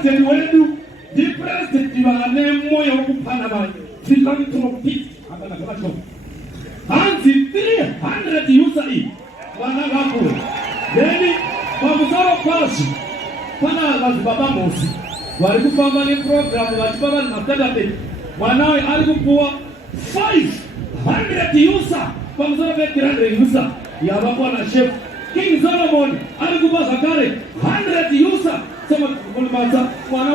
president wetu di president wane moyo kuphana abantu philanthropist abanabatho hanzi 300 user wana ngakho leli bamuzoro kwashi pana bazibaba mosi wali kufamba ne program batibaba masadate mwanawe ali kupuwa 500 user bamuzoro be 300 user yabakwana chef King Solomon ali kubaza kare 100 user sema kulimaza mwana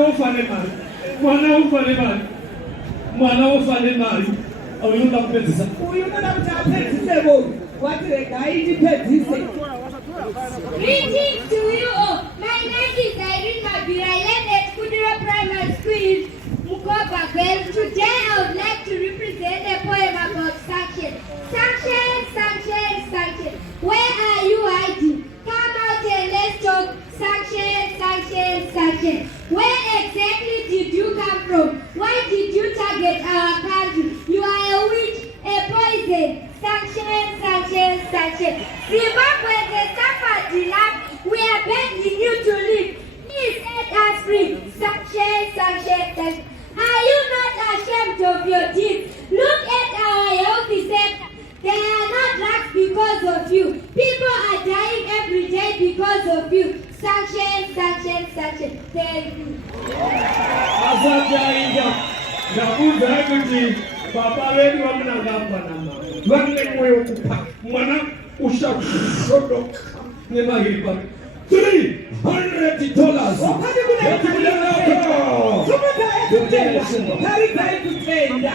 wofane mali awuyunda kupedzisa uyunda kuti apedzise bo watirega indipedzise. Greetings to you all. My name is Irene Mabira. I learn at Kudira Primary School, Mukoba Girl. Today I would like to represent a poem about sanction. Sanction. Where are you hiding? Come out and let's talk. Sanction. Where exactly did you come from? Why did you target our country? You are a witch, a poison. Sanction. Zimbabwe has suffered enough. We are begging you to leave. Please set us free. Sanction. Are you not ashamed of your deeds? Look at our healthy sector. They are not drugs because of you. People are dying every day because of you. Sanction. Thank you. Azajainga nakuza kuti baba wetu wamnangamba nama wanne moyo kupa mwana ushakushodoka nemahiripa $300 Kari kutenda.